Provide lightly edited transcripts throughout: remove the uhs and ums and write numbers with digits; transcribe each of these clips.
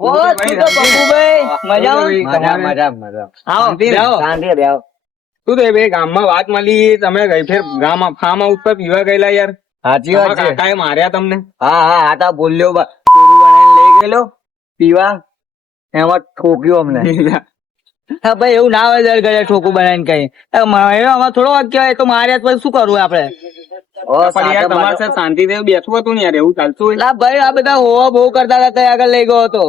ઓ તું તો પપ્પુભાઈ મજામાં? આવો બેહો. શું થયું ભાઈ? ગામમાં વાત મળી, તમે ગઈ ફેર ગામ ફાર્મ હાઉસ પર પીવા ગયેલા યાર. સાચી વાત છે. કાકાએ માર્યા તમને. હા આ તો બોલ્યો ચોરી બનાવીને લઈ ગયેલો પીવા, એમાં ઠોક્યો અમને. હા ભાઈ એવું ના હોય દર ઘરે ઠોકું બનાવીને કઈ આમાં થોડો વાત કહેવાય તો માર્યા પછી શું કરવું આપડે? પણ યાર તમારે સાથે શાંતિથી બેઠવું હતું ને યાર, એવું ચાલતું હોય? ભાઈ આ બધા હોવા બહુ કરતા હતા ત્યાં આગળ લઈ ગયો હતો.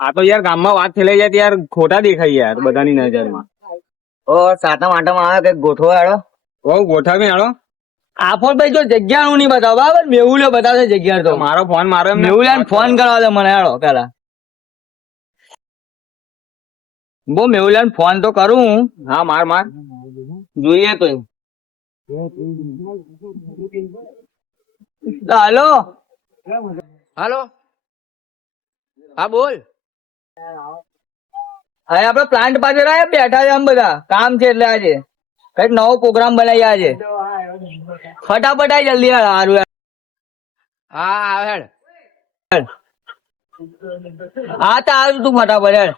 આ તો યાર ગામમાં વાત ફેલાઈ જાય યાર, ખોટા દેખાય યાર બધાની નજરમાં. સાતમ આઠમ આવે કઈક ગોઠવો હેડો. ગોઠવી હાલો. આફોડ ભાઈ જો જગ્યા નું નહીં બતાવો બરાબર, મેહુલ્યો બતાવશે જગ્યા તો. મારો ફોન મારો એમ મેહુલિયાને ફોન કરવા દે મને હેડો પેલા. બહુ મેહુલિયાને ફોન તો કરું. હા માર જોઈએ તો હાલો હાલો, હા બોલ. હવે આપડે પ્લાન્ટ પાછળ આવ્યા બેઠા છે આમ બધા, કામ છે એટલે આજે કઈક નવો પ્રોગ્રામ બનાવી આજે. ફટાફટ આય જલ્દી યાર. હારું હા આવે હેડ. હા તો આવ્યું તું ફટાફટ યાર.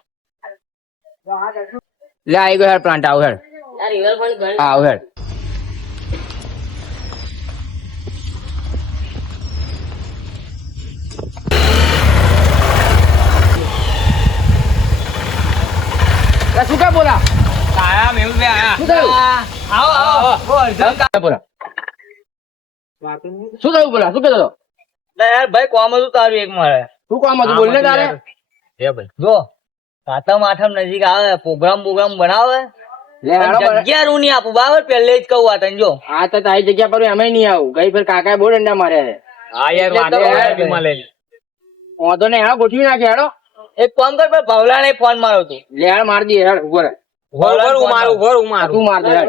લે આવી ગયો હેડ પ્લાન્ટ. આવ હેડ. હા આવ હેડ. શું કા બોલા? આયા મેહુલભાઈ આયા. શું થયું? આવો બોલા. શું થયું બોલા? શું કહેતો હતો? યાર ભાઈ કોમ હતું તારું એક મારે. શું કામ હતું? બોલ ને તારે. જો સાતમ આઠમ નજીક આવે, પ્રોગ્રામ બનાવે. લે હેડો બરાબર. જગ્યા નું નહીં આપું બરાબર, પહેલે જ કહું આ તને. જો હા તો તારી જગ્યા પર અમે નહીં આવું. ગઈ ફેર કાકાએ બહુ દંડા માર્યા છે. હા યાર વાંધો નહીં, હેડો ગોઠવી નાખે હેડો. એક કામ કર ભાઈ, ભવલા ને ફોન મારો તું. લે હેડ માર દઈએ હેડ. ઉભો રહે. તું માર દે હેડ.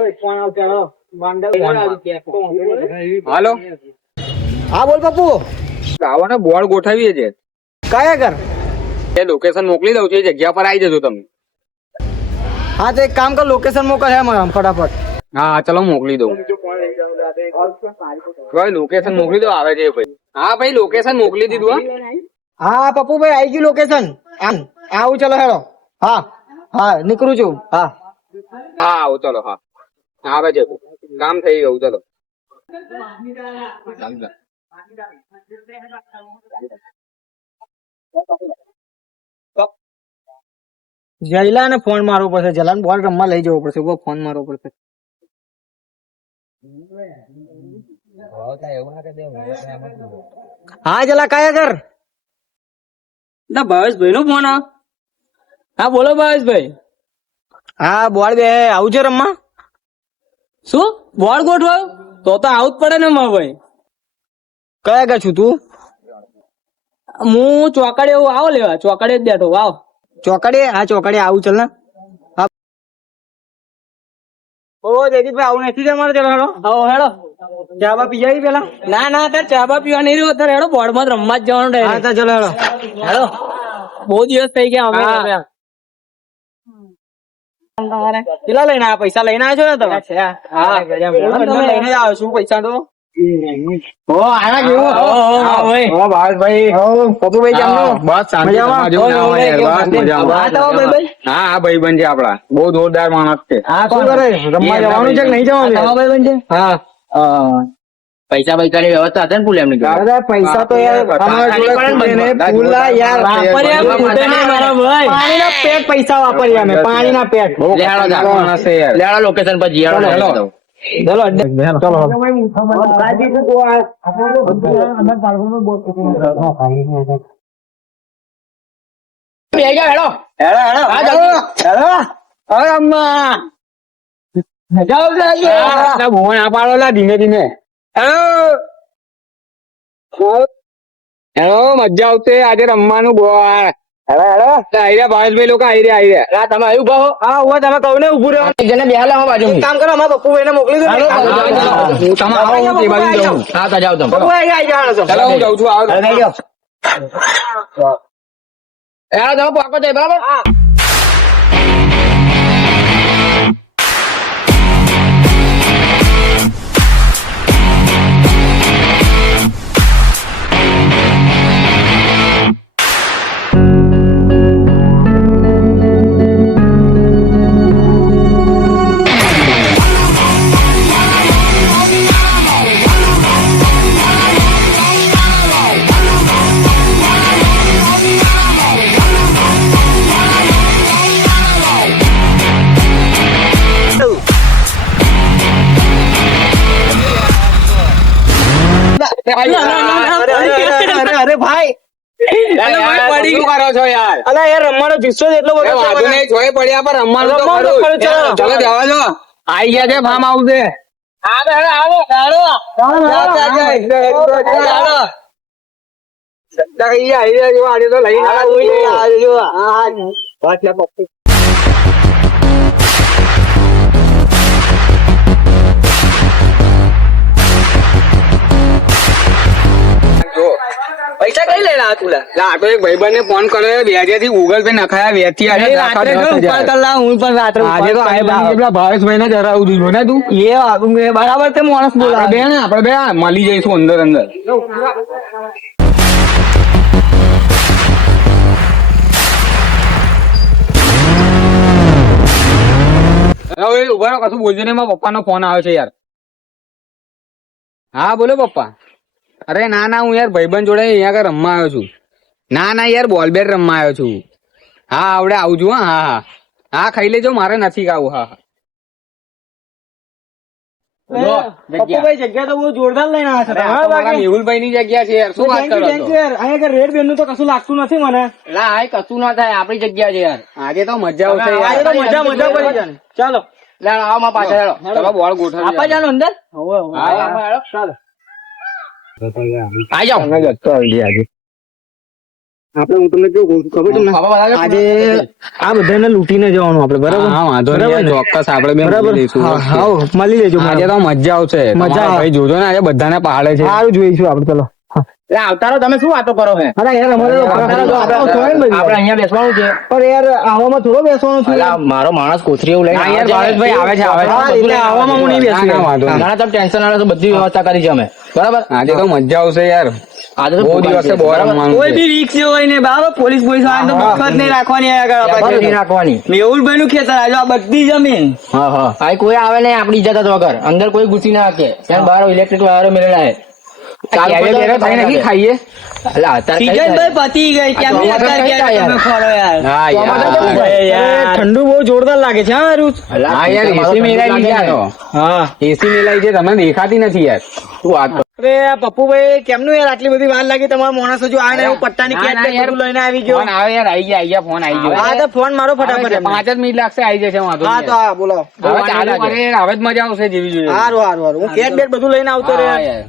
હાલો. હા બોલ પપ્પુ. આવો બોર્ડ ગોઠવીએ છે. કયા કર? એ લોકેશન મોકલી દઉં છું, એ જગ્યા પર આવી જજો તમે. હા તો એક કામ કર, લોકેશન મોકલ હે મને ફટાફટ. હા ચલો મોકલી દઉં. લોકેશન મોકલી દો, આવે છે ભાઈ. હા ભાઈ લોકેશન મોકલી દીધું. હા પપ્પુ ભાઈ આવી ગયું લોકેશન. આવું ચલો હેડો. હા હા નીકળું છું. હા હા આવો ચલો. હા આવે છે, કામ થઈ ગયું. ચલો જયલા ને ફોન મારવો પડશે. જયલા ને બોલ રમવા લઈ જવો પડશે. ફોન મારવો પડશે. હા જલા કયા કર? ભાવેશભાઈ નો ફોન. હા બોલો ભાવેશભાઈ. હા બોલ બે આવું છે રમવા. શું બોર્ડ ગોઠવાયો? તો આવું જ પડે ને ભાઈ. કયા કર છું તું? હું ચોકડે આવો લેવા, ચોકડે જ બેઠો. આવો ચોકડે. હા ચોકડે આવું ચલ ને. ઓ જયદીપભાઈ આવું નથી તમારે. ચલો હેડો. આવો હેડો. ચા બા પી જાય પેલા? ના અત્યારે ચા બા પીવા નહીં રહ્યો. અત્યારે હેડો બોર્ડ માં રમવા જ જવાનું. હા તો ચલો હેડો. હેડો. બહુ દિવસ થઈ ગયા અમે. કેટલા લઈને આવ્યા? પૈસા લઈને આવ્યા છો ને તમે? હા લઈને જ આવ્યો છું પૈસા તો. હા ભાઈબંધ છે આપડા, બહુ જોરદાર માણસ છે. હા શું કરે? રમવા જવાનું છે કે નહીં જવાનું? હા પૈસા ની વ્યવસ્થા હતી ને પુલ એમની જોડે. દાદા પૈસા તો યાર અમારા જોડે ખૂટે ને. પુલા યાર વાપર્યા ખૂટે નહીં મારા ભાઈ. પાણીના પેટ પૈસા વાપર્યા અમે. પાણીના પેટ. લેડો લોકેશન પર જઈએ. ચલો ધીમે ધીમે. હેલો મજા આવશે આજે રમવાનું. બોલ ભાવેશભાઈ લોકો આવી રહ્યા. તમે આવ્યું ભાવ? હા હું તમે કહું ને ઉભું રહ્યો. જેને બેહાલા હો બાજુ. કામ કરો અમારા પપ્પુભાઈ ને મોકલી દો. હું તમે આવો, હું તે બાજુ જાઉં. હા તો જાઓ તમે. પપ્પુભાઈ આવી જવાનું છે. ચાલો હું જાઉં છું. આવો તમે પાકો જાય બરાબર. અરે ભાઈ પડી શું કરો છો યાર? અલા યાર રમવાનો જુસ્સો જ એટલો એ બધો વાંધો નહીં, જોઈ પડ્યા પર રમવાનું તો રમવાનું તો ખરું જ. ખરું, ચલો. ચલો જવા દો. આઈ ગયા છે ફાર્મ હાઉસ એ. આજે તો લઈને આવ્યો. પૈસા કઈ લઈને આ તુલા આ તો એક ભાઈબંધ ને ફોન કર્યો, વ્યાજેથી ગૂગલ પે નખાયા, વ્યાજથી આજે રાત્રે જો ઉપાડ કર લાવ, હું પણ રાત્રે આજે તો ઉપાડ આ કરી ભાઈ લાવ. પેલા ભાવેશભાઈ ને જરાવું દીધું ને તું. એ બરાબર તે માણસ બોલાવે. આપડે બે મળી જઈશું અંદર અંદર. હવે ઉભા રહો, કશું બોલજો નહીં, મારા પપ્પાનો ફોન આવે છે યાર. હા બોલો પપ્પા. અરે ના ના, હું યાર ભાઈબંધ જોડે અહીંયા આગળ રમવા આવ્યો છું. ના ના યાર, બોલ બેટ રમવા આવ્યો છું. હા આવડે આવજો. હા હા હા હા, ખાઈ લેજો, મારે નથી ખાવું. હા હા પપ્પુભાઈ જગ્યા તો બહુ જોરદાર લઈને આવ્યા છે તમે, હા, બાકી મેહુલભાઈ ની જગ્યા છે યાર, શું વાત કરો Thank you, છો? યાર. અહીંયા આગળ રેડ બેન નું તો કશું લાગતું નથી મને. લા હાય, કશું ના થાય, આપણી જગ્યા છે યાર. આજે તો મજા આવશે યાર. આજે તો મજા મજા પડી જાય. ચાલો ચલો બોલ ગોઠવીએ. આપા જાનો અંદર આઈ જાઓ. આપણે હું તમને કેવું કહું છું ખબર તમને આજે આ બધાને લૂંટીને જવાનું આપણે બરાબર હા વાંધો નહીં, ચોક્કસ આપણે બે બરાબર મળી લઈશું. હા હા મળી લેજો આજે તો મજા આવશે. મજા તમારા આવે. ભાઈ જોજો ને આજે બધાને પહાડે છે. સારું જોઈશું આપણે ચલો આવતારો તમે શું વાતો કરો હે? અરે યાર અમારે તો આપણે અહીંયા બેસવાનું છે. પણ યાર આવામાં થોડો બેસવાનું છે અલા, મારો માણસ કોથરી એવું લઈને હા, યાર, આવે છે. ભાવેશભાઈ આવે છે, આવે છે. હા, એટલે આવામાં હું નહીં બેસું ના, ના, યાર. વાંધો નહીં. ના ના, તમે ટેન્શન ના લો, તો બધી વ્યવસ્થા કરી છે અમે. બરાબર આજે તો મજા આવશે યાર. આજે તો બહુ દિવસે બહુ રમવાનું કોઈ છે. બી રિક્સ હોય ને બાબા, પોલીસ વાળા તો મફત નહીં રાખવાની આગળ બરાબર આપણા નહીં રાખવાની. મેહુલભાઈ નું ખેતર આજુ આ બધી જમીન. હા હા આ કોઈ આવે નહીં આપણી ઇજાજત વગર, અંદર કોઈ ઘૂસી ના શકે. ત્યાં બહાર ઇલેક્ટ્રિક વાયરો મેળેલા છે. ચાલો, બેરો થઈ નહીં ખાઈએ. અલા, અત્યારે કઈ સીઝન થાય? ભાઈ પતી ગઈ, કેમની ચોમાસા અત્યારે કઈ ક્યારે થાય તમે ફરો યાર? હા ચોમાસા યાર. કેવું અરે યાર. ઠંડુ બહુ જોરદાર લાગે છે હા હારું અલા, હા યાર, એસી મેલાઈ છે આ તો. હા એસી મેલાઈ છે, તમને દેખાતી નથી યાર. શું વાત કરો? અરે પપ્પુભાઈ કેમનું યાર આટલી બધી વાર લાગી તમારા માણસો જો આ ને પટ્ટાની ના, કેટ ના, બેટ યાર. બધું લઈને આવી ગયો ફોન આવે યાર, આઈ ગયા ફોન આવી ગયો. હા તો ફોન મારો ફટાફટ એમને. 5 જ મિનિટ લાગશે, આવી જશે વાંધો હા નહીં તો યાર. હા બોલો હવે ચાલુ કરે યાર, હવે જ મજા આવશે જેવી જોઈએ. હારું હારું હારું હું કેટ બેટ બધું લઈને આવતો હા, રે યાર.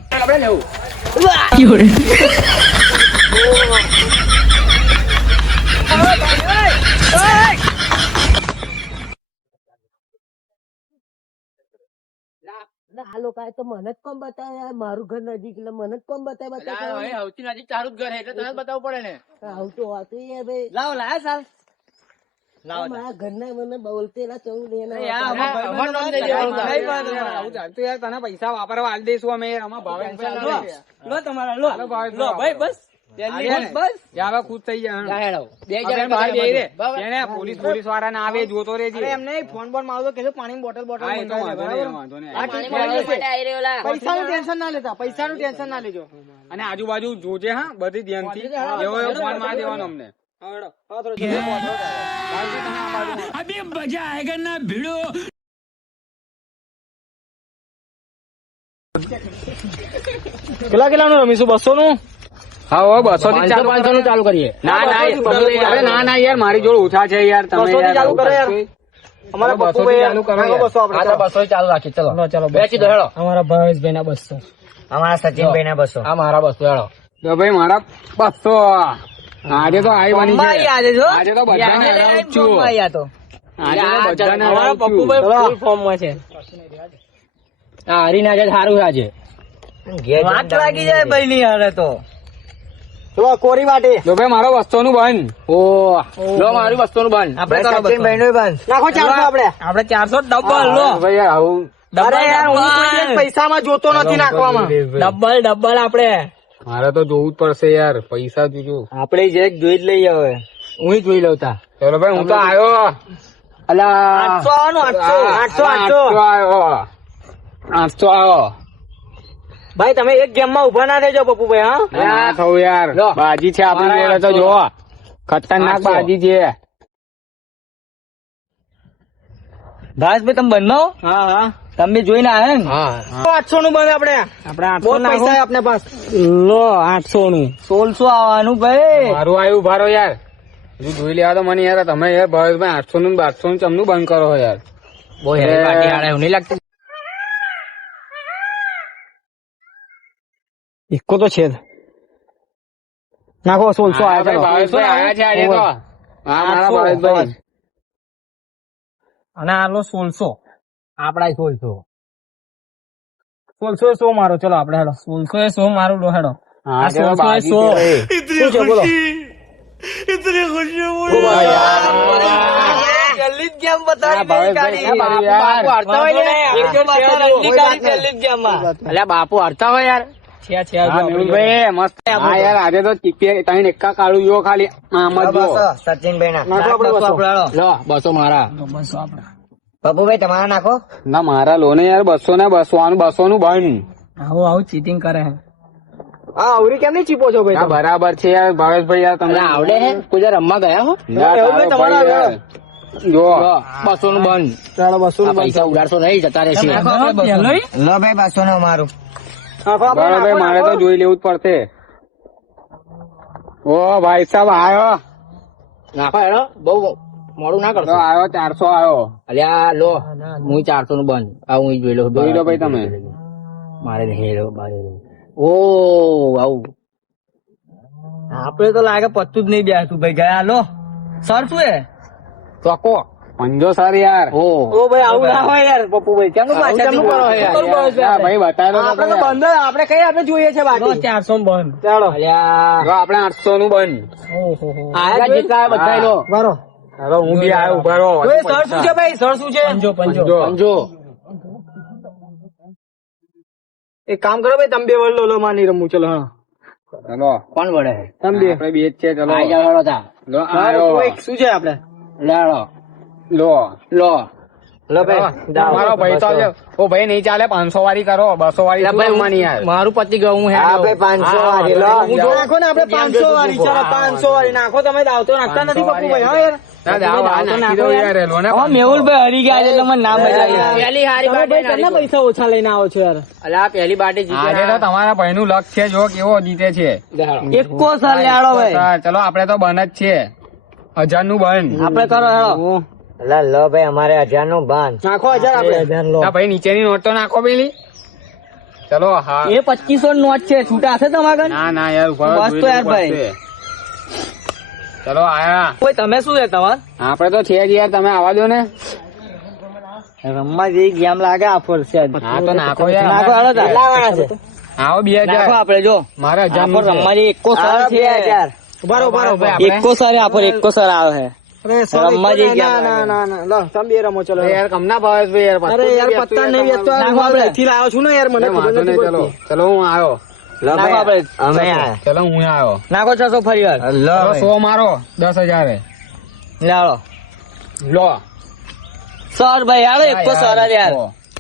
આ લોકોએ તો મને જ કોમ બતાવે, મારું ઘર નજીક એટલે મને જ કોમ બતાવે સૌથી નજીક તારું જ ઘર છે, એટલે તને જ બતાવવું પડે ને. આવું તો હોતું યાર ભાઈ. લાવો લાયા સાલ. મારા ઘરના મને બોલતેલા ચૌદ એના અમાર નામ દઈ દેવાનું તારે. આવું ચાલતું યાર, તને પૈસા વાપરવા આલી દઈશું અમે યાર. આમાં ભાવેશભાઈ આવે છે. લો તમારા લો હાલો ભાઈ, લો ભાઈ બસ આજે ને, બસ જા હવે ખુશ થઈ ગયા. જા હેડો. બે હવે જણા બહાર બેહી રે. બરાબર? એને પોલીસ વાળા ના આવે, જોતો રહેજે. અરે એમને ફોન બોન માં આવતો કે પાણી બોટલ બોટલ હા, એ તો મંગાવી વાંધો દે, નહીં, બરાબર? વાંધો નહીં. હા, ઠીક છે, માટે આવી જશે. આવી રહ્યો લા. પૈસાનું ટેન્શન ના લેતા પૈસાનું ટેન્શન ના લેજો અને આજુબાજુ જોજે હા, બધી ધ્યાનથી. જેવો એવો ફોન માર દેવાનો અમને. કેટલાનું રમીશું 200 નું હા હો, 200 થી ચાલુ 500 નું ચાલુ કરીએ. ના ના અરે ના ના યાર, મારી જોડે ઓછા છે યાર. તમે 200 થી યાર ચાલુ આવું કરો યાર. કરશો? અમારા 200 થી પપ્પુભાઈ ચાલુ કરો નાખો યાર. 200 આપણે હા તો 200 ચાલુ રાખીએ. ચલો ચાલો બેસી દો હેડો. અમારા ભાવેશભાઈ ના 200 અમારા સચિનભાઈ ના 200. આ મારા 200 હેડો. તો ભાઈ મારા 200. આજે તો આઈ બની બોમ્બે છે. આજે જો આજે તો બધાને હરાવું છું. બોમ્બે આયા તો આજે તો બધાને અમારા હરાવું છું. પપ્પુભાઈ ફૂલ ફોર્મ માં છે. હા હરીને આજે સારું છે આજે. વાત લાગી જાય ભાઈ ની હારે તો ચલો કોરી વાટે તો ભાઈ મારો 200 નું બંધ. ઓ લો મારું 200 નું બંધ. આપણે સચિનભાઈ નું બંધ. નાખો 400 આપણે આપણે 400 ડબલ લો ભાઈ આવું અરે યાર હું કોઈ દિવસ પૈસામાં જોતો નથી નાખવામાં ડબલ આપણે મારે તો જોવું જ પડશે યાર, પૈસા જોજો. આપણે જે જોઈ જ લઈએ હવે. હું જોઈ લઉં તા. ચલો ભાઈ, હું તો આવ્યો. અલા 800 આવવાનું 800 આવ્યો. 800 આવ્યો. ભાઈ તમે એક ગેમ માં ઉભા ના રહેજો પપ્પુભાઈ હા ના થવું યાર, બાજી છે આપણી જોડે તો જો ખતરનાક બાજી છે. ભાવેશભાઈ તમે બંધ હા હા તમે જોઈને આવ્યા ને? હા 800 નું બંધ આપણે બહુ પૈસા है अपने पास લો 800 નું 1600 આવવાનું ભાઈ. મારું આવ્યું ભારો યાર હજુ જોઈ લેવા તો મને યાર તમે યાર ભાવેશભાઈ 800 નું 1200 નું ચમનું બંધ કરો છો યાર બહુ હેરાન પાર્ટી હારે એવું નહીં લાગતું इक्को तो छेद नाखो 1600 आया चलो ભાવેશભાઈ આયા છે આજે તો હા મારા ભાવેશભાઈ અને આલો 1600 આપડા 1600 1600 મારો ચલો આપણે હેડો 1600 100 મારું લો હેડો હા ચલો 1600 બાકી શું છે બોલો જલ્દી જ ગેમ બતાવી ભાવેશભાઈ દે બાપુ હડતા હોય ને એકસો પાછા રનની કાઢી જલ્દી જ ગેમમાં. અલ્યા બાપુ હડતા હોય યાર હા મેહુલભાઈ મસ્ત હા યાર આજે તો ત્રણ એકા કાઢું જો ખાલી આમ જ જો સચિનભાઈ ના નાખો આપણે બસો. લો 200 મારા પપ્પુભાઈ તમારા નાખો. ના મારા લોને યાર 200 ને 200 નું બંધ આવું ચીટિંગ કરે હે આ આવરી કેમ નહીં ચીપો છો ભાઈ હા બરાબર છે યાર ભાવેશભાઈ યાર તમને અલ્યા આવડે હે કોઈ જા રમવા ગયા હો ના, મેહુલભાઈ, તારો તમારા ભાઈ યાર. જો લો 200 નું બંધ ચાલો 200 આ પૈસા ઉડાડશો નહીં જતા રહેશે લો ભાઈ 200 નું મારું. બરાબર મારે તો જોઈ લેવું જ પડશે ઓ ભાઈ સાહેબ આયો નાખો હેડો બહુ મોડું ના તો કરશો આયો 400 આયો અલ્યા લો હું 400 નું બંધ આ હું જોઈ લઉં જોઈ લો ભાઈ તમે. મારે નહીં હેડો બારે ઓ આવું આપડે તો લાગે પત્તું જ નહીં બેસતું ભાઈ ગયા લો સર શું હે ચોકો પંજો સર યાર ઓ ઓ ભાઈ આવું ના હોય યાર પપ્પુભાઈ કેમનું પાછા કેમનું કરો યાર? હા, ભાઈ બતાવો આપણે તો બંધ આપણે કઈ આપણે જોઈએ છે બાકી 400 બંધ ચાલો અલ્યા આપણે 800 નું બંધ આયા જેટલા બધા લો બરો હવે હું બી આવ્યો ઉભા રહો સર શું છે ભાઈ સર શું છે પંજો સમજો એક કામ કરો ભાઈ તમે બે વડ લો માં નહીં રમવું ચલો હા ચલો કોણ વડે તમે બે આપણે બે જ છે ચલો આઈ જાવ હેડો તા લો આયો શું છે આપણે લેડો લો લો લો ભાઈ મારો ભાઈ તો છે. ઓ ભાઈ નહીં ચાલે 500 વાળી કરો 200 વાળી શું રમવાની યાર મારું પતિ ગયું હું હેડો આપણે 500 વાળી લો. નાખો ને આપણે 500 વાળી ચાલો 500 વાળી નાખો તમે દાવ તો નાખતા નથી પપ્પુભાઈ હા યાર ના, દાવ આ નાખી દો યાર એ લો ને હા મેહુલભાઈ હરી ગયા છે એટલે મને નામ બતાવી. પહેલી હારી તમે બાટે ભાઈ કેટલા પૈસા ઓછા લઈને આવો છો યાર અલ્યા પહેલી બાટે આજે તો તમારા ભાઈ નું લક છે જો કેવો જીતે છે એકો સર લેડો ભાઈ સર, ચલો આપણે તો બંધ જ છે 1000 નું બંધ આપણે કરો હેડો. લો ભાઈ અમારે 1000 નું બાન. નાખો 1000 આપણે ના ભાઈ નીચેની નોટ તો નાખો પેલી ચલો હા એ 2500 નોટ છે છૂટા હશે તમારા કન? ના ના યાર ઉભા રહો, બસ તો જોઈ યાર લેવું ભાઈ. પડશે. ચલો આયા કોઈ તમે શું છે તમાર આપડે તો છે જ યાર તમે આવા દો ને રમવા જેવી ગેમ લાગે આ ફરશે હા તો નાખો યાર નાખો હેડો તાર. આવો 2000 નાખો આપણે જો મારે 1000 આપણ રમવા જેવી એકો સર છે ઉભા રહો એકો સર આપો એકો સર આવે છે અરે sorry, રમવા જેવી ના ગેમ ના ના ના લો તમે બે રમો ચલો યાર કમના ભાવેશ ભાઈ યાર અરે યાર પત્તા નહીં વેચતો આ નાખો હું આપણે. અહીંથી લાવ્યો છું ને યાર મને ખબર વાંધો નથી નહીં, ચલો પડતી. ચલો હું આવ્યો નાખો આપણે અમે આયા. ચલો હું આવ્યો નાખો 600 ફરી વાર ચલો 100 મારો 10000 લાવો લો સર ભાઈ યાર એકો સર જ યાર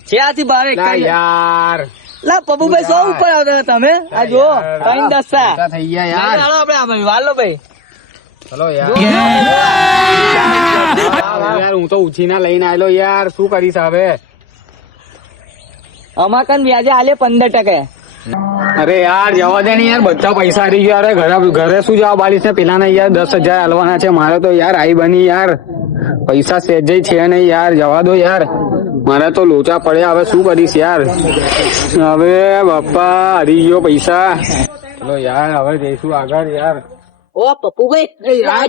છે આથી બાર એક લા યાર લા પપ્પુભાઈ 100 ઉપર આવતા હતા તમે આ જો ત્રણ દસ્તા પૈસા થઈ ગયા યાર ચાલો આપણે આ ભાઈ વાલો ભાઈ ચલો યાર યાર હું તો ઉછીના લઈને આવેલો યાર શું કરીશ હવે અમાર કન વ્યાજે આલે 15%. અરે યાર જવા દે ને યાર બધા પૈસા હરી ગયા. અરે ઘરે શું જવા બાલીશ ને પેલા ને યાર 10,000 હાલવાના છે મારે તો યાર આઈ બની યાર પૈસા સહેજે છે નહીં યાર જવા દો યાર મારે તો લોચા પડ્યા હવે શું કરીશ યાર હવે બાપા હરી ગયો પૈસા ચલો યાર હવે જઈશું આગળ યાર ઓ પપ્પુભાઈ યાર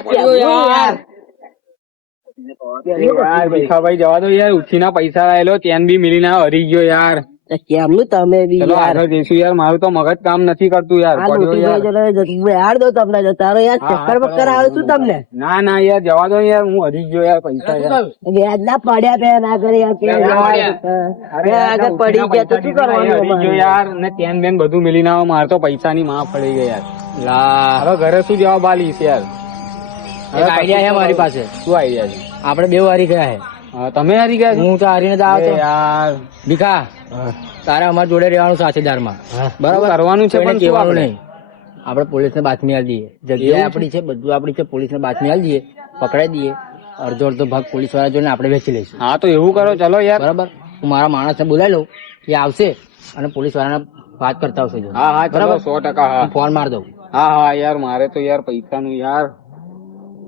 ભીખાભાઈ જવા દો યાર ઉછીના પૈસા આવેલો ત્યાં બી મિલીને હરી ગયો યાર કેમનું તમે બી ચલો યાર આગળ જઈશું યાર મારું તો મગજ કામ નથી કરતું યાર આ પડ્યો યાર. લૂંટી હાર દો તમને તારો યાર ચક્કર બક્કર આવે શું તમને ના ના યાર જવા દો યાર હું હરી ગયો યાર પૈસા યાર વ્યાજ ના પડ્યા બે ના કરે યાર કે આગળ પડી ગયા તો શું કરવાનું હરી ગયો અમારે? યાર ને ત્યાં બેન બધું મિલીને આવો મારે તો પૈસાની માં પડી ગઈ યાર લા હવે ઘરે શું જવાબ આલીશ યાર એક આઈડિયા છે મારી પાસે શું આઈડિયા છે આપણે બે હારી ગયા છે હા, તમે હારી ગયા છો? હું તો હારીને જ આવ્યો એ તો યાર ભીખા તારે અમારા જોડે રહેવાનું સાથીદારમાં બરાબર કરવાનું છે કોઈને પણ શું કહેવાનું આપણે? નહીં આપણે પોલીસને બાતમી આલી દઈએ જગ્યા આપણી છે બધું આપણી છે પોલીસને બાતમી આલી દઈએ પકડાઈ દઈએ અડધો અડધો ભાગ પોલીસ વાળા જોઈને આપણે વેચી લઈશું હા તો એવું કરો ચલો યાર બરાબર હું મારા માણસને બોલાવી લઉં, એ આવશે અને પોલીસ વાળાને વાત કરતા આવશે જો. હા હા ચલો 100%. હા હું ફોન માર દઉં. હા હા યાર મારે તો યાર પૈસાનું યાર.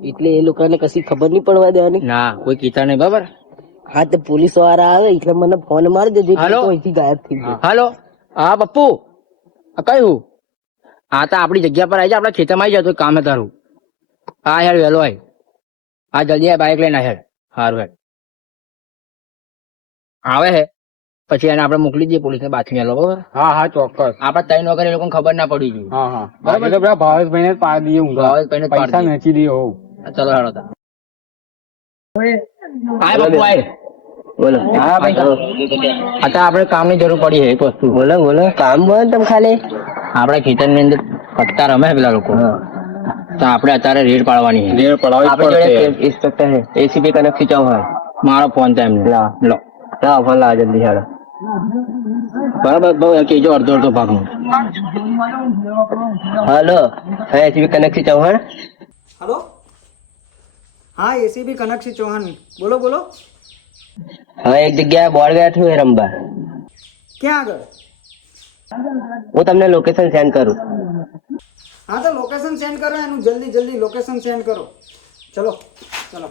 એટલે એ લોકોને કશી ખબર નહીં પડવા દેવાની. ના કોઈ કીધા નહીં બરાબર. હા તો પોલીસ વાળા આવે એટલે મને ફોન મારી દેજો એટલે હાલો. તો અહીંથી ગાયબ થઈ ગયો. હાલો, હા પપ્પુ, આ કયું? હા તો આપણી જગ્યા પર આવી જા, આપણા ખેતરમાં આવી જા, તો કામ હે તારું. હા યાર વહેલો આય. હા જલ્દી આ બાઈક લઈને હેડ. સારું હેડ. આવે હે પછી એને આપણે મોકલી દઈએ પોલીસને બાતમી આલો બરાબર. હા હા ચોક્કસ. આપણે 3 વાગે એ લોકોને ખબર ના પડી જોઈએ. હા હા બરાબર. તો પેલા ભાવેશભાઈને જ પાડી દઈએ ઊંઘા. ભાવેશભાઈને જ પાડી પૈસા દઈએ. વેચી દઈએ હોવ. ચલો હેડો તાર. આય પપ્પુ આય. બોલો. હા ભાઈ અત્યારે આપણે કામની જરૂર પડી છે એક વસ્તુ. બોલો બોલો. કામ બંધ તમે ખાલી. આપણા ખેતરની અંદર પત્તા રમે છે પેલા લોકો, તો આપણે અત્યારે રેડ પાડવાની છે. રેડ પડાવવી જ આપણી પડશે. જોડે ઇન્સ્પેક્ટર છે એસીપી કનકસિંહ ચૌહાણ. મારો ફોન છે એમને. લો લાવો ફોન લાવો જલ્દી હેડો. બરાબર બહુ કેજો અડધો અડધો ભાગનું. હલો હા એસીપી કનકસિંહ ચૌહાણ. હલો હા એસીબી કનકસિંહ ચૌહાણ બોલો બોલો. હવે એક જગ્યાએ બોર્ડ બેઠું છે રમવા. ક્યાં આગળ? હું તમને લોકેશન સેન્ડ કરું. હા તો લોકેશન સેન્ડ કરો એનું, જલ્દી જલ્દી લોકેશન સેન્ડ કરો. ચલો ચલો.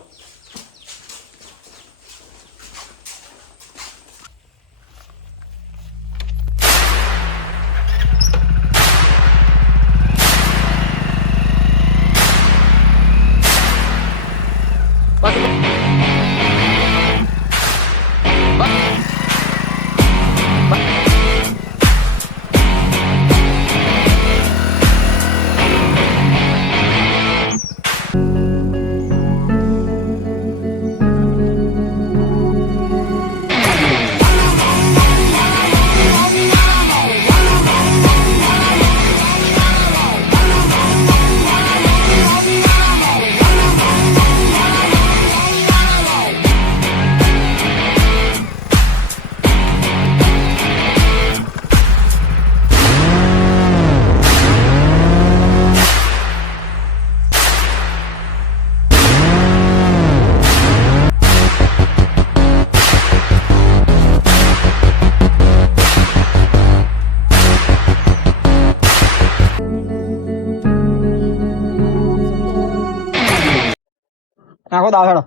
નાખો દાવ હેડો.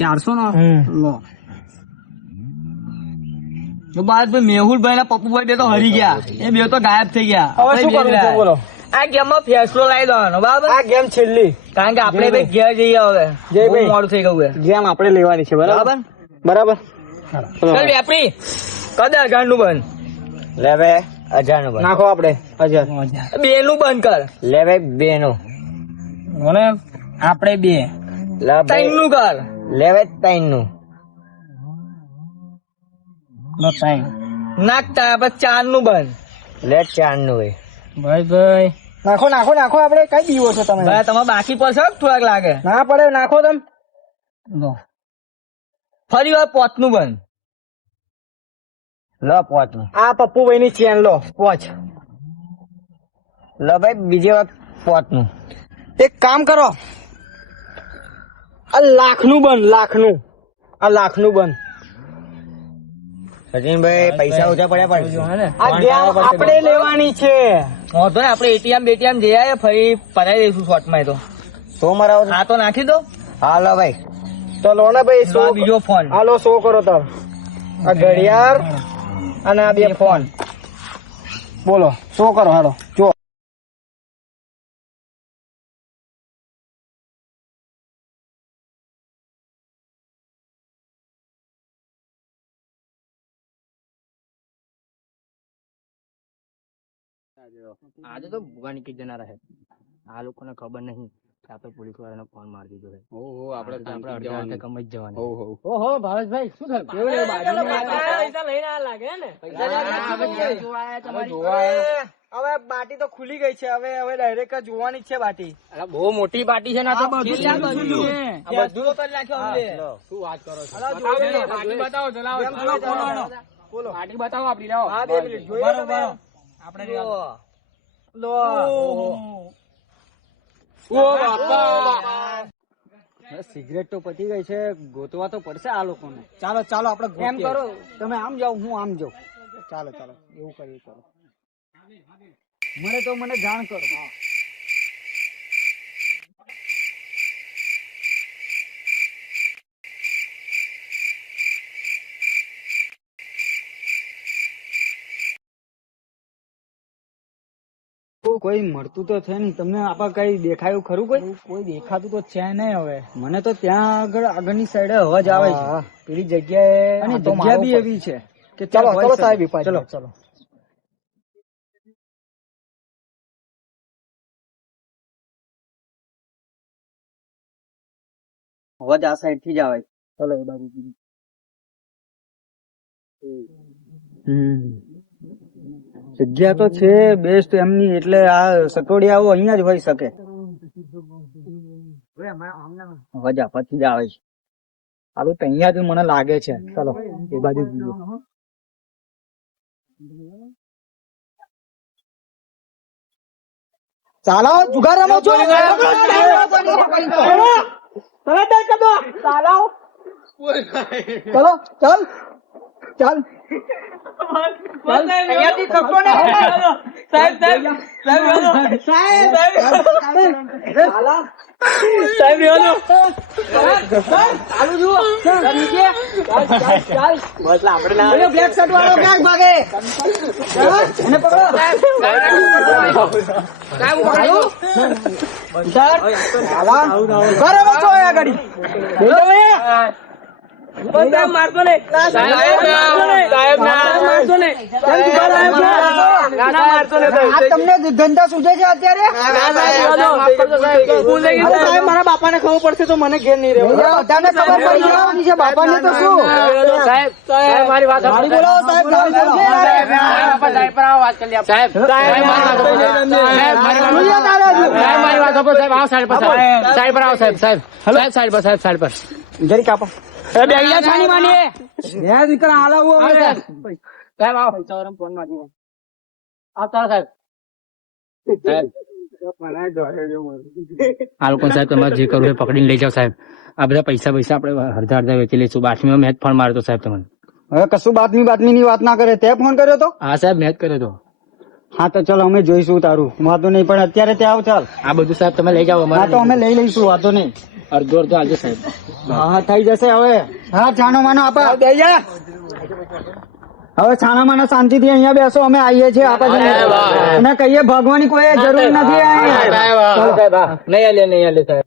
400 નો લો. મેહુલભાઈ ના પપ્પુભાઈ બે તો હરી ગયા, એ બે તો ગાયબ થઈ ગયા. હવે શું કરવું છે બોલો? આ ગેમ માં ફેસલો લાવી દેવાનો બરાબર, આ ગેમ છેલ્લી કારણ કે આપણે ભાઈ ઘેર જઈએ હવે. જયભાઈ. બહુ મોડું થઈ ગયું છે ગેમ આપણે લેવાની છે બરાબર બરાબર. બરાબર. ચાલ વેપરી કદર ઘરનું બંધ, લે ભાઈ 1000 નું નાખો આપણે 1000. બે નું બંધ કર, લે ભાઈ 2 નું. આપણે બે લે 3 નું કર, લે ભાઈ 3 નું. નાખતા આપણે 4 નું બંધ. લે 4 નું ભાઈ. ભાઈ નાખો નાખો નાખો, આપણે કઈ દીવો છો તમે? ભાઈ તમારે બાકી પડશે હો, થોડાક લાગે. ના પડે, નાખો તમે. ફરી વાર 5 નું બંધ. લો 5 નું. આ પપ્પુભાઈ ની ચેન લો 5. લો ભાઈ બીજી વાર 5 નું. એક કામ કરો, આ 1,00,000 નું બંધ, 1,00,000 નું. આ 1,00,000 નું બંધ. સચિનભાઈ પૈસા ઓછા પડ્યા પડશે. આ ગેમ આપણે લેવાની છે. વાંધો નહીં, આપણે એટીએમ બેટીએમ જઈ આવીએ, ફરી પરાઈ દઈશું શોર્ટમાં. એ તો સો મરાવો છો? આ તો નાખી દો. હા લો ભાઈ. તો લો ને ભાઈ લો આ બીજો ફોન. હાલો 100 કરો તાર. આ ઘડિયાળ અને આ 2 ફોન. બોલો 100 કરો હાલો. જો આજે તો ભૂગા નીકળી જનારા છે. આ લોકોને ખબર નહીં કે આપણે પોલીસ વાળાને ફોન મારી દીધો છે. ઓહો આપણે આપણે શાંતિથી અડધા જવાનું. રસ્તે કમ જ જવાનું. ઓહો ઓહો ભાવેશભાઈ શું થયું? પૈસા લઈને આ લાગે ને. હવે બાટી તો ખુલી ગઈ છે, હવે હવે ડાયરેક્ટ જોવાની જ છે બાટી. અલા, બહુ મોટી પાર્ટી છે ને આ તો. બધું તો કરી નાખ્યો અમને. શું વાત કરો છો? અલા, બતાવો જોઈ લો. ને, પાર્ટી બતાવો જલાવો. કેમ છો કરવાનો? બોલો. પાર્ટી બતાવો આપણી લાવો. હા 2 મિનિટ જોઈ લો તમે. આપણે લો. ઓ બાપા. સિગરેટ તો પતી ગઈ છે, ગોતવા તો પડશે આ લોકોને. ચાલો ચાલો આપણે એમ કરો, તમે આમ જાઓ, હું આમ જાઉં. ચાલો ચાલો એવું કરીએ. કરો મને જાણ કરો. કોઈ મળતું તો છે નહીં તમને. આપા કઈ દેખાયું ખરું? કોઈ દેખાતું તો છે નહીં. હવે મને તો ત્યાં આગળની સાઈડે અવાજ આવે છે પેલી જગ્યાએ, અને જગ્યા બી એવી છે કે ચલો ચલો સાહેબ, ચલો ચલો. અવાજ આ સાઈડ થી જ આવે. ચલો એ બાજુ. જગ્યા તો છે બેસ્ટ એમની, એટલે આ સટોડિયાઓ અહીંયા જ હોઈ શકે. અવાજ આપાથી જ આવે છે. હાલો તો અહીંયા જ મને લાગે છે. ચલો એ બાજુ જઈએ. ચાલો જુગાર રમો છો. ચલો ચાલ ચાલ. બ્લેક શર્ટ વાળો ક્યાંક ભાગે. એને પકડો. મારતો ને તમને ધંધા સૂજે છે અત્યારે? મારા બાપા ને ખબર પડશે તો મને ઘેર નહીં રહેવું. બધાને ખબર પડી જવાની છે. બાપા ને તો શું? સાહેબ મારી વાત ગાડી બોલાવો સાહેબ. મારી વાત સાહેબ પર આવો સાહેબ. સાઈડ પર જરી કાપો. છાની માની નીકળ હાલાવું હવે. સાહેબ આવો ફોન માં આવતા સાહેબ. આ લોકો સાહેબ તમારે જે કરવું એ પકડીને લઈ જાઓ સાહેબ. આ બધા પૈસા આપણે અડધા વેચી લઈશું. બાતમીમાં મેં જ ફોન માર્યો સાહેબ તમને. હવે કશું બાતમી ની વાત ના કરે. તે ફોન કર્યો તો? હા સાહેબ મેં જ કર્યો તો. હા તો ચલો અમે જોઈશું. તારું વાંધો નહીં, પણ અત્યારે ત્યાં આવ. ચાલ આ બધું સાહેબ તમે લઈ જાઓ. હા તો અમે લઈ લઈશું. વાંધો નહીં. અડધો આવજો સાહેબ. હા થઈ જશે હવે. હા છાનો માનો આપા. હવે છાના માનો શાંતિ થી અહીંયા બેસો. અમે આવીએ છીએ. અને કહીએ ભાગવાની કોઈ જરૂર નથી. નહીં આલે સાહેબ.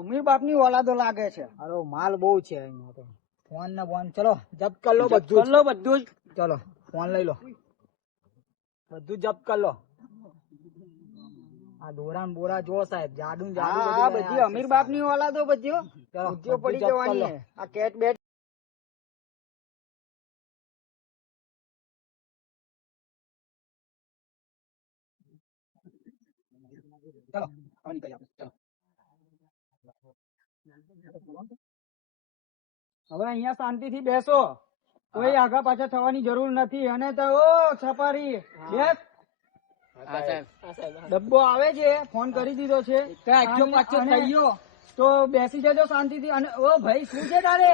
અમીર બાપ ની ઓલાદો લાગે છે. અરે માલ બહુ છે અહીંયા તો. ફોન ને ફોન ચલો જપ્ત કર લો. બધું જ ચલો ફોન લઈ લો. બધું જપ્ત કર લો. આ દોરા બોરા જો સાહેબ. જાડુ બધી અમીર બાપ ની ઓલાદો બધી પડી જવાની. આ કેટ બેટ હવે અહીંયા શાંતિ થી બેસો. કોઈ આગા પાછા થવાની જરૂર નથી. અને તો ઓ છપારી બેસ. ડબ્બો આવે છે, ફોન કરી દીધો છે. તો બેસી જજો શાંતિથી. અને ઓ ભાઈ શું છે તારે?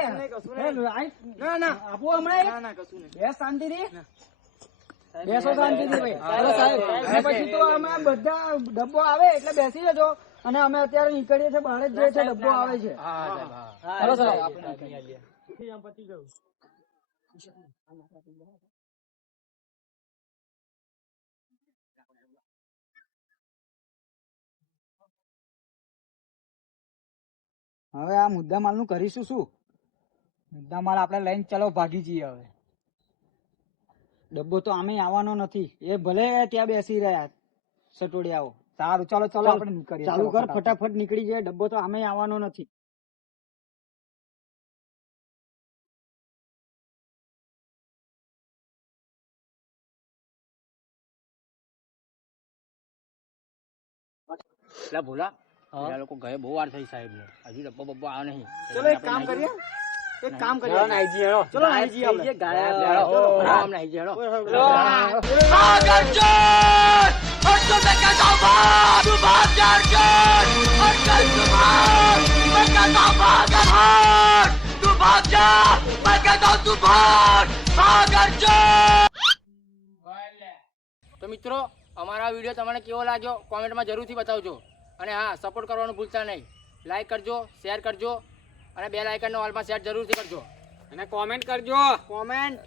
ના આપો હમણાં. બેસ શાંતિથી. બેસો શાંતિથી ભાઈ. સાહેબ અને પછી તો અમે બધા ડબ્બો આવે એટલે બેસી જજો. અને અમે અત્યારે નીકળીએ છીએ. બહાર જ જે છે ડબ્બો આવે છે. હવે આ મુદ્દા માલ નું કરીશું શું? મુદ્દા માલ આપડે લઈને ચલો ભાગી જઈએ. હવે ડબ્બો તો આમે આવવાનો નથી. એ ભલે ત્યાં બેસી રહ્યા સટોડિયાઓ. સારું ચાલો ચાલો આપણે નીકળીએ. ચાલુ કર ફટાફટ નીકળી જાય. ડબ્બો તો આમે આવવાનો નથી. ભોલા લોકો ગયા બહુ વાર થઈ સાહેબ ને. હજુ ડબ્બો બબ્બો આવ્યો નહીં. ચલો એક કામ કરીએ. ચલો નાઈજી આપણે. તો મિત્રો અમારા વિડીયો તમને કેવો લાગ્યો કોમેન્ટમાં જરૂરથી બતાવજો અને હા સપોર્ટ કરવાનું ભૂલતા નહીં. લાઈક કરજો, શેર કરજો અને બેલ આઇકનનો ઓલમાં સેટ જરૂરથી કરજો અને કોમેન્ટ કરજો. કોમેન્ટ